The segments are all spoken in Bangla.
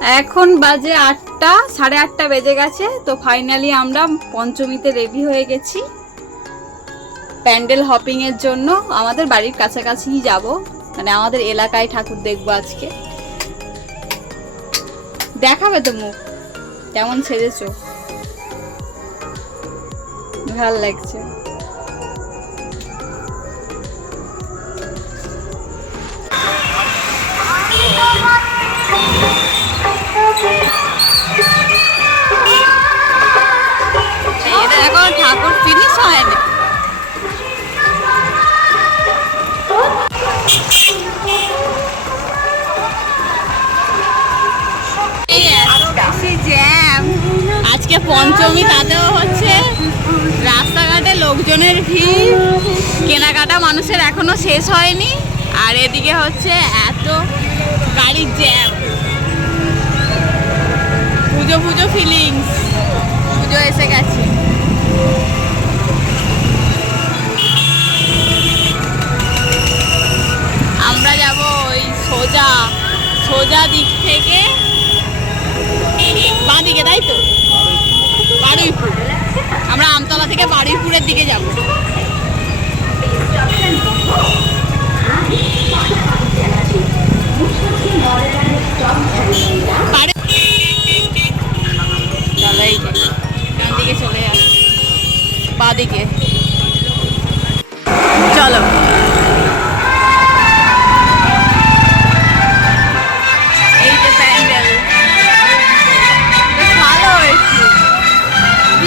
এখন বাজে আটটা, সাড়ে আটটা বেজে গেছে, তো ফাইনালি আমরা পঞ্চমীতে রেডি হয়ে গেছি। প্যান্ডেল হপিং এর জন্য আমাদের বাড়ির কাছাকাছিই যাব মানে আমাদের এলাকায় ঠাকুর দেখব আজকে। দেখাবে তো মুখ, কেমন ছেড়েছো? ভালো লাগছে। এখন ফিনিশ হয়নি। আজকে পঞ্চমী, তাতেও হচ্ছে রাস্তাঘাটে লোকজনের ভিড়। কেনাকাটা মানুষের এখনও শেষ হয়নি। আর এদিকে হচ্ছে এত গাড়ির জ্যাম পুজো পুজো ফিলিংস পুজো এসে গেছে। সোজা সোজা দিক থেকে বাঁ দিকে তাই তো? বারুইপুর। আমরা আমতলা থেকে বারুইপুরের দিকে যাব। চলো চলে।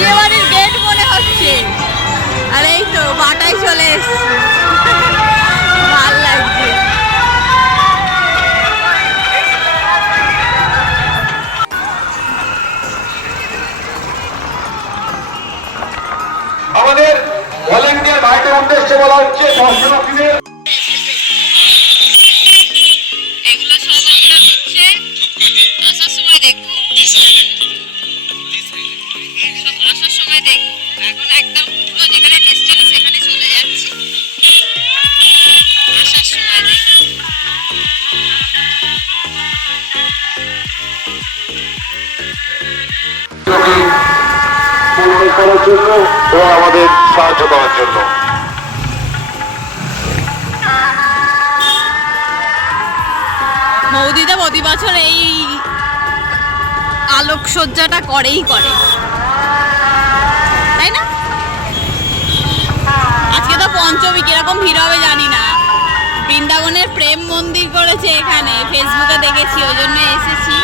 বিয়ে বাড়ির গেট মনে হচ্ছে। আর এই তো বাটাই চলে এসছে। ভালো লাগছে। আমাদের ভলেন্টিয়ার ভাইদের উদ্দেশ্যে বলা হচ্ছে, দর্শনার্থীদের জন্য ও আমাদের সাহায্য করার জন্য। মৌদিদা প্রতি বছর এই আলোকসজ্জাটা করেই করে। তাই না? আজকে তো পঞ্চমী, কীরকম ভিড় হবে জানি না। বৃন্দাবনের প্রেম মন্দির করেছে এখানে ফেসবুকে দেখেছি, ওই জন্য এসেছি।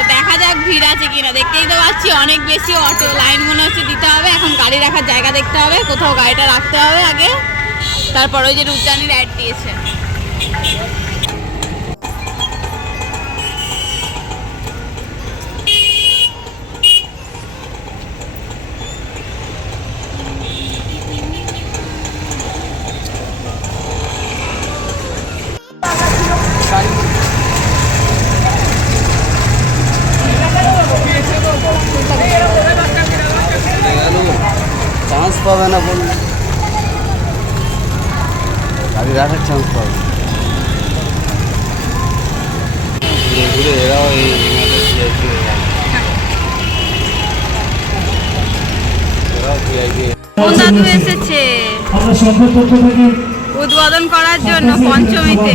তো দেখা যাক, ভিড় আছে কিনা। দেখতেই তো পাচ্ছি অনেক বেশি অটো লাইন মনে হচ্ছে দিতে হবে। এখন গাড়ি রাখার জায়গা দেখতে হবে, কোথাও গাড়িটা রাখতে হবে আগে। তারপর ওই যে রুদ্রানির অ্যাড দিয়েছে। পাবে না বললে। গাড়ি রাখার চান্স পাবে। ঘুরে ঘুরে এরাও এই হয়ে এসেছে। উদ্বোধন করার জন্য পঞ্চমীতে।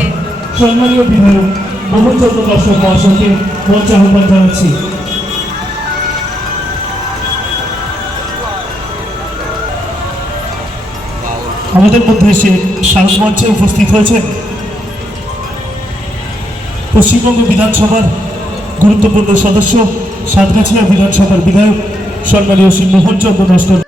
সম্মানীয় বিধায়ক মোহন চন্দ্র দর্শক মহাশয়কে মঞ্চ আহ্বান জানাচ্ছি। আমাদের মধ্যে এসে শারদ মঞ্চে উপস্থিত হয়েছে। পশ্চিমবঙ্গ বিধানসভার গুরুত্বপূর্ণ সদস্য, সাতগাছিয়া বিধানসভার বিধায়ক, সম্মানীয় শ্রী মোহন চন্দ্র নস্কর।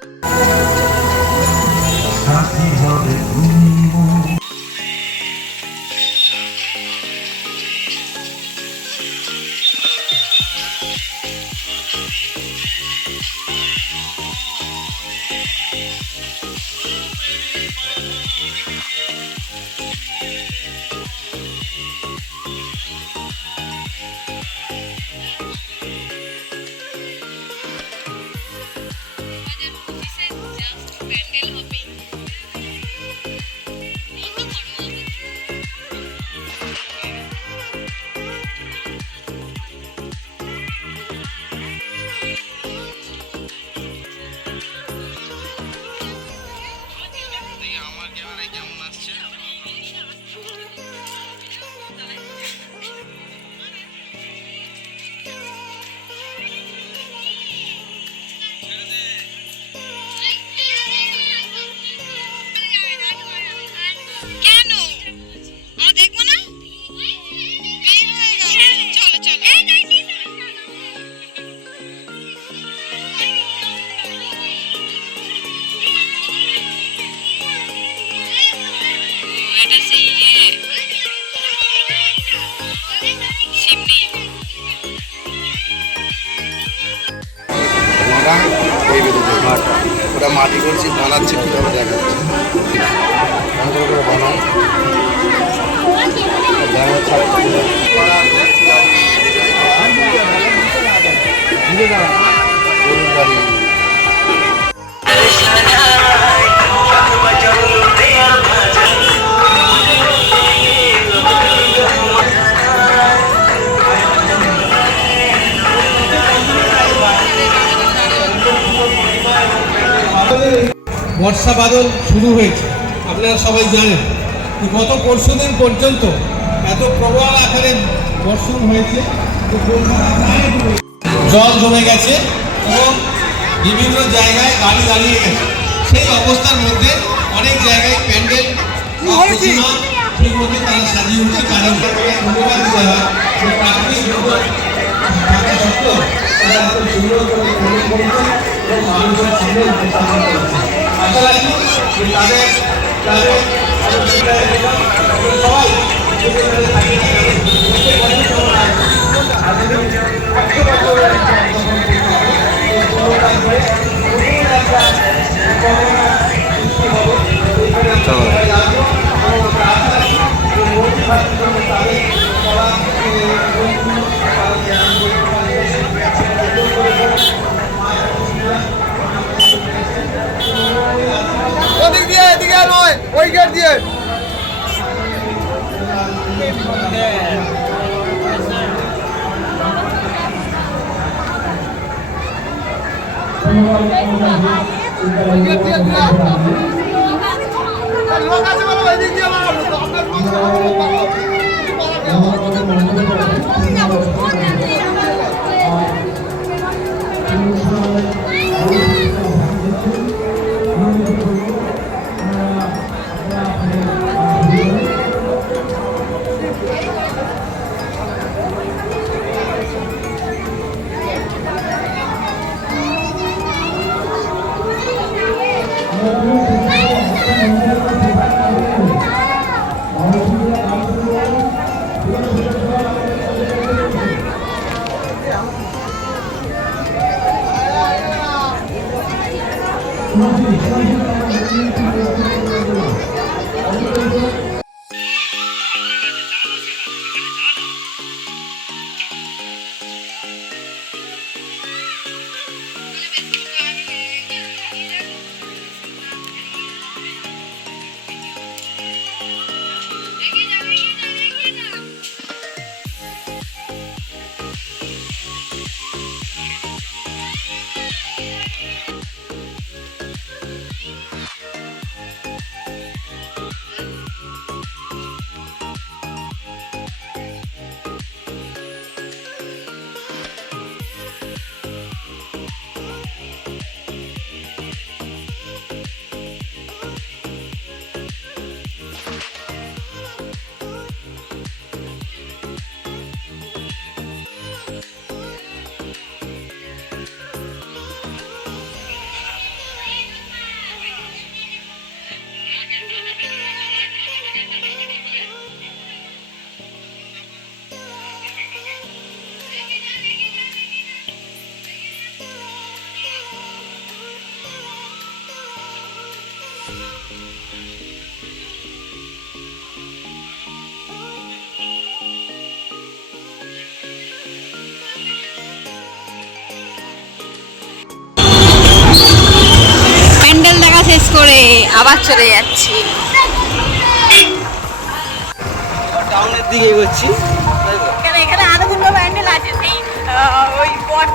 বর্ষা বাদল শুরু হয়েছে। আপনারা সবাই জানেন গত পরশু দিন পর্যন্ত এত প্রবল আকারে বর্ষণ হয়েছে। জল জমে গেছে এবং বিভিন্ন জায়গায় গাড়ি দাঁড়িয়ে গেছে। সেই অবস্থার মধ্যে অনেক জায়গায় প্যান্ডেল ঠিক মতো তারা সাজিয়ে উঠতে পারেন ধন্যবাদ দিতে হয় প্রাকৃতিক দুর্যোগ থাকা সত্ত্বেও তারা এত সুন্দর করে এবং মানুষের সামনে উপস্থাপন করেছে। আশা রাখি যে তাদের তাদের সবাই যেখানে থাকে ওদিক দিয়ে এদিকে নয় ওই গেট দিয়ে। দিয়ে মারো আপনার প্যান্ডেল করে আবার চলে যাচ্ছি। টাউনের দিকে এগোচ্ছি। এখানে এখানে আরও দুটো প্যান্ডেল আছে? সেই ওই বট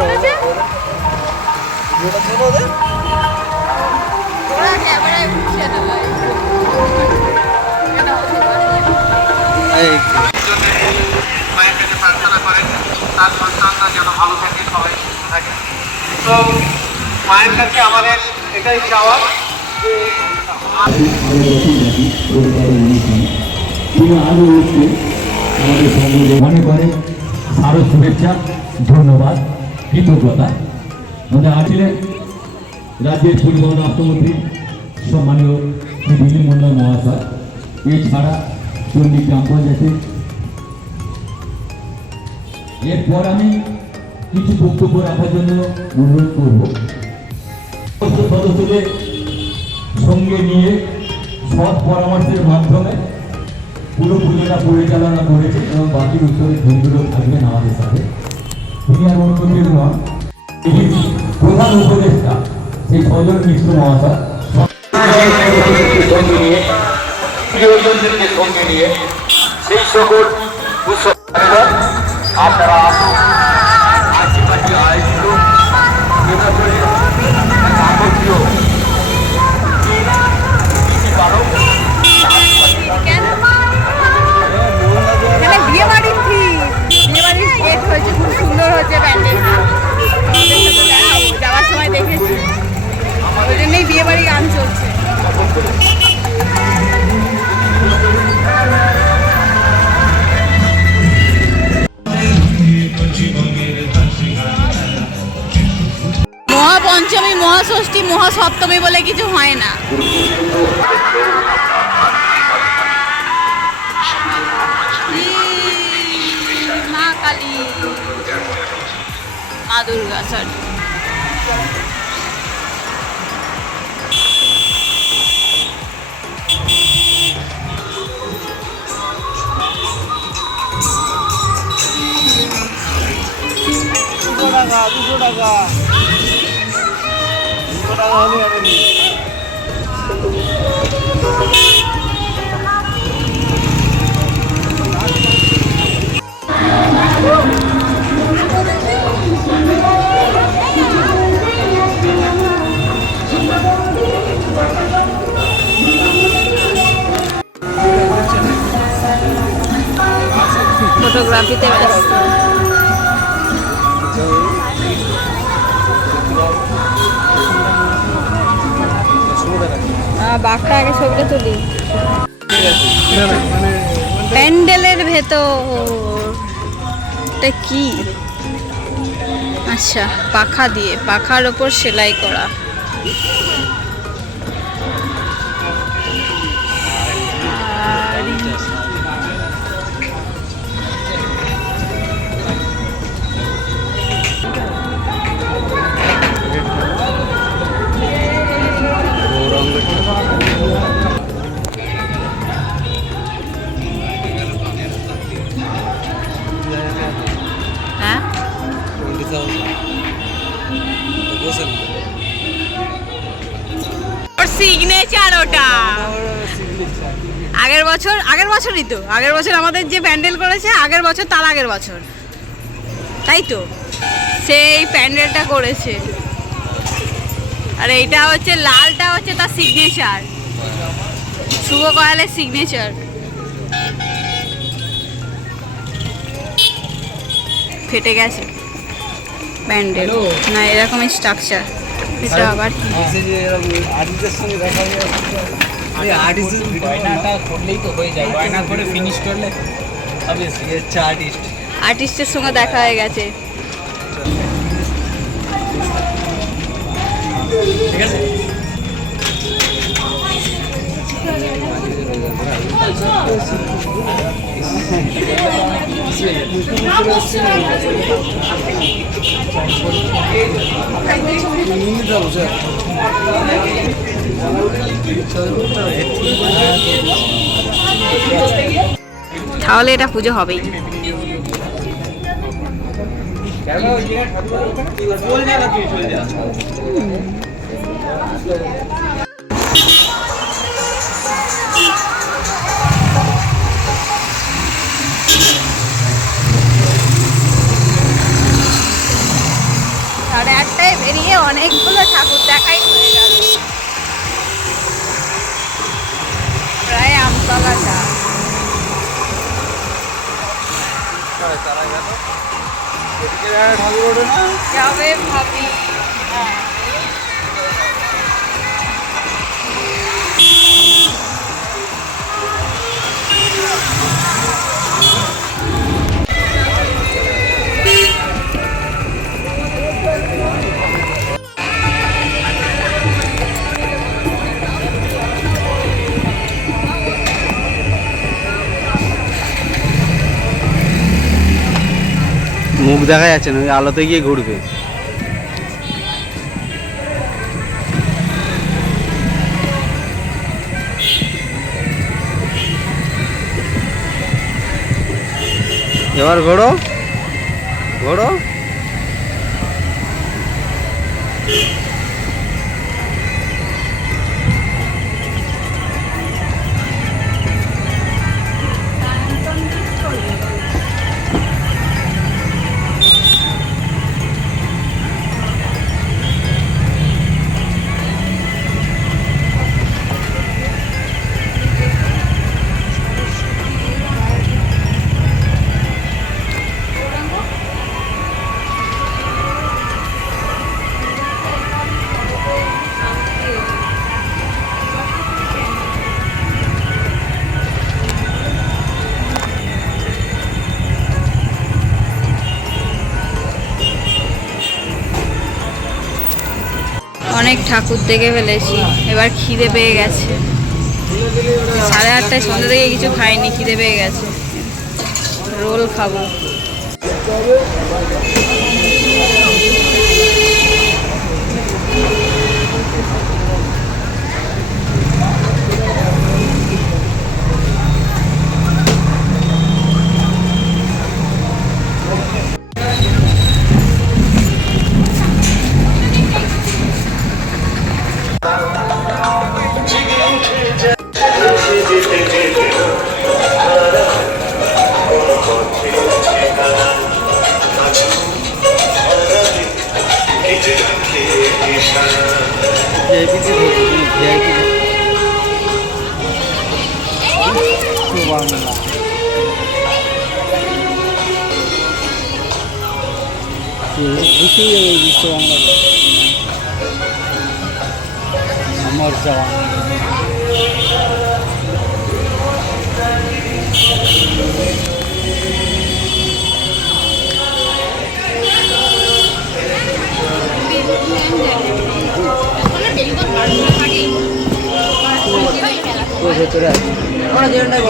করেছে ওরা ক্যামেরায় উঠছে না মায়ের কাছে প্রার্থনা করেন তার সন্তানরা যেন ভালো থাকে সবাই সুস্থ থাকে তো মায়ের কাছে আমাদের মনে করে আরও শুভেচ্ছা, ধন্যবাদ, কৃতজ্ঞতা। আমাদের আছিলেন রাজ্যের পরিবহন রাষ্ট্রমন্ত্রী সম্মানীয় শ্রী দিলীপ মন্ডল মহাশয়। এছাড়া চণ্ডী গ্রাম পঞ্চায়েতের এরপর আমি কিছু বক্তব্য রাখার জন্য অনুরোধ করব। সদস্যদের সঙ্গে নিয়ে সৎ পরামর্শের মাধ্যমে পুরো পুজোটা পরিচালনা করেছে এবং বাকি উত্তরের দিনগুলো থাকবেন আমাদের সাথে। তিনি আর অন্য নন, তিনি প্রধান উপদেষ্টা, সেই সজল মিশ্র মহাশয়। সঙ্গে নিয়ে প্রিয়জনদেরকে সঙ্গে নিয়ে সেই সকল উৎসবেরা আপনারা মহাপঞ্চমী মহাষষ্ঠী মহাসপ্তমী বলে কিছু হয় না। মা কালী। মা দুর্গা সরি টাকা দুশো টাকা। দুশো টাকা হলে হবে ফটোগ্রাফিতে ব্যস্ত বাঘটা আগে ছবিটা তুলি। প্যান্ডেলের ভেতর। এটা কি? আচ্ছা পাখা দিয়ে, পাখার ওপর সেলাই করা। সিগনেচার ওটা। আগের বছর আগের বছরই তো। আগের বছর আমাদের যে প্যান্ডেল করেছে আগের বছর তার আগের বছর। তাই তো? সেই প্যান্ডেলটা করেছে। আর এইটা হচ্ছে লালটা হচ্ছে তার সিগনেচার শুভ কয়ালের সিগনেচার ফেটে গেছে। প্যান্ডেল। না এরকমই স্ট্রাকচার এটা আবার কি? আর্টিস্টের সঙ্গে দেখা হয়ে আর্টিস্টের গয়নাটা করলেই তো হয়ে যায়। গয়না করে ফিনিশ করলে অবভিয়াসলি হচ্ছে আর্টিস্ট আর্টিস্টের সঙ্গে দেখা হয়ে গেছে। ঠিক আছে? তাহলে এটা পুজো হবেই। সাড়ে বেরিয়ে অনেকগুলো ঠাকুর দেখাই। কলা গাছ যাবে ভাবি। হ্যাঁ। Yeah. মুখ দেখা যাচ্ছে না ওই আলোতে গিয়ে ঘুরবে। এবার ঘোড়ো ঘোড়ো ঠাকুর দেখে ফেলেছি। এবার খিদে পেয়ে গেছে। সাড়ে আটটায় সন্ধ্যা থেকে কিছু খাইনি, খিদে পেয়ে গেছে। রোল খাব। আমার যাওয়া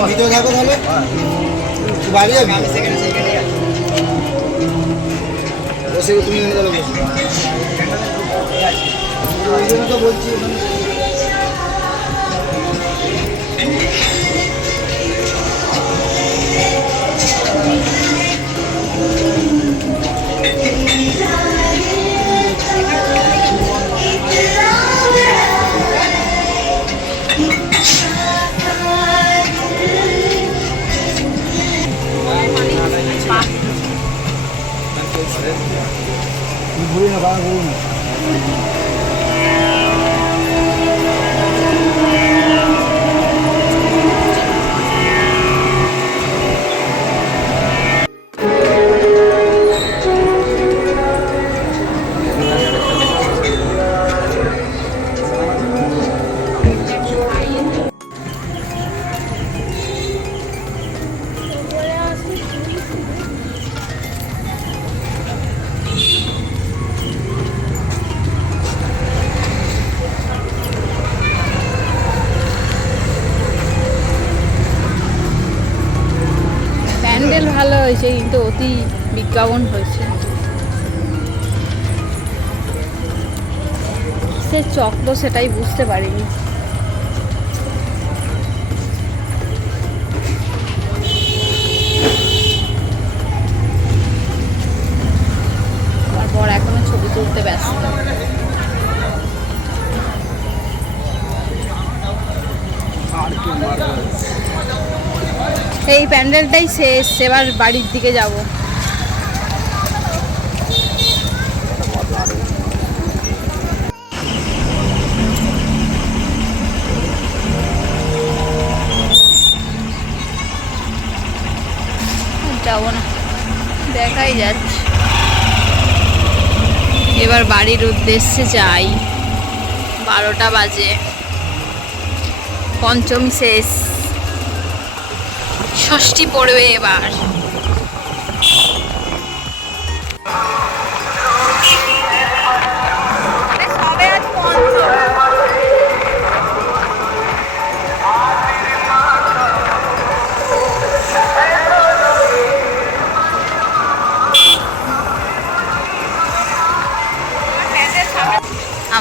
ভিতরে থাকো তাহলে। বাড়ি যাবি? বসে তুমি ওই জন্য তো বলছি। বিজ্ঞাপন হয়েছে। সে চক্র সেটাই বুঝতে পারিনি। তুলতে ব্যস্ত। এই প্যান্ডেলটাই শেষ, এবার বাড়ির দিকে যাব। দেখাই যাচ্ছি। এবার বাড়ির উদ্দেশ্যে যাই। বারোটা বাজে। পঞ্চম শেষ। ষষ্ঠী পড়বে এবার।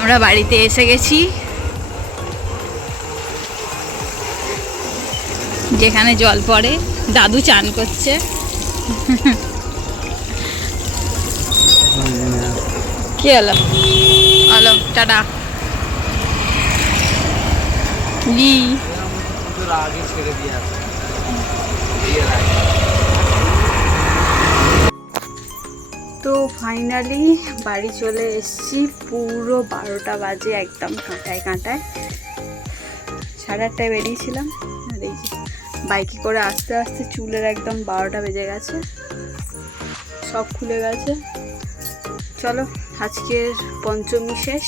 আমরা বাড়িতে এসে গেছি। যেখানে জল পড়ে, দাদু চান করছে। কি হলো হলো টাটা। লি। আগে ছেড়ে দিয়ে তো ফাইনালি বাড়ি চলে এসেছি। পুরো বারোটা বাজে একদম কাঁটায় কাঁটায়। সাড়ে আটটায় বেরিয়েছিলাম। যে বাইকে করে আস্তে আস্তে চুলের একদম বারোটা বেজে গেছে। সব খুলে গেছে। চলো, আজকের পঞ্চমী শেষ।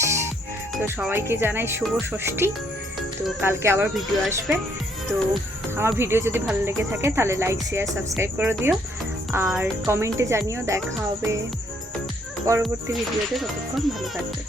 তো সবাইকে জানাই শুভ ষষ্ঠী। তো কালকে আবার ভিডিও আসবে। তো আমার ভিডিও যদি ভালো লেগে থাকে তাহলে লাইক শেয়ার সাবস্ক্রাইব করে দিও। আর কমেন্টে জানিয়েও দেখা হবে পরবর্তী ভিডিওতে ততক্ষণ ভালো থাকবে।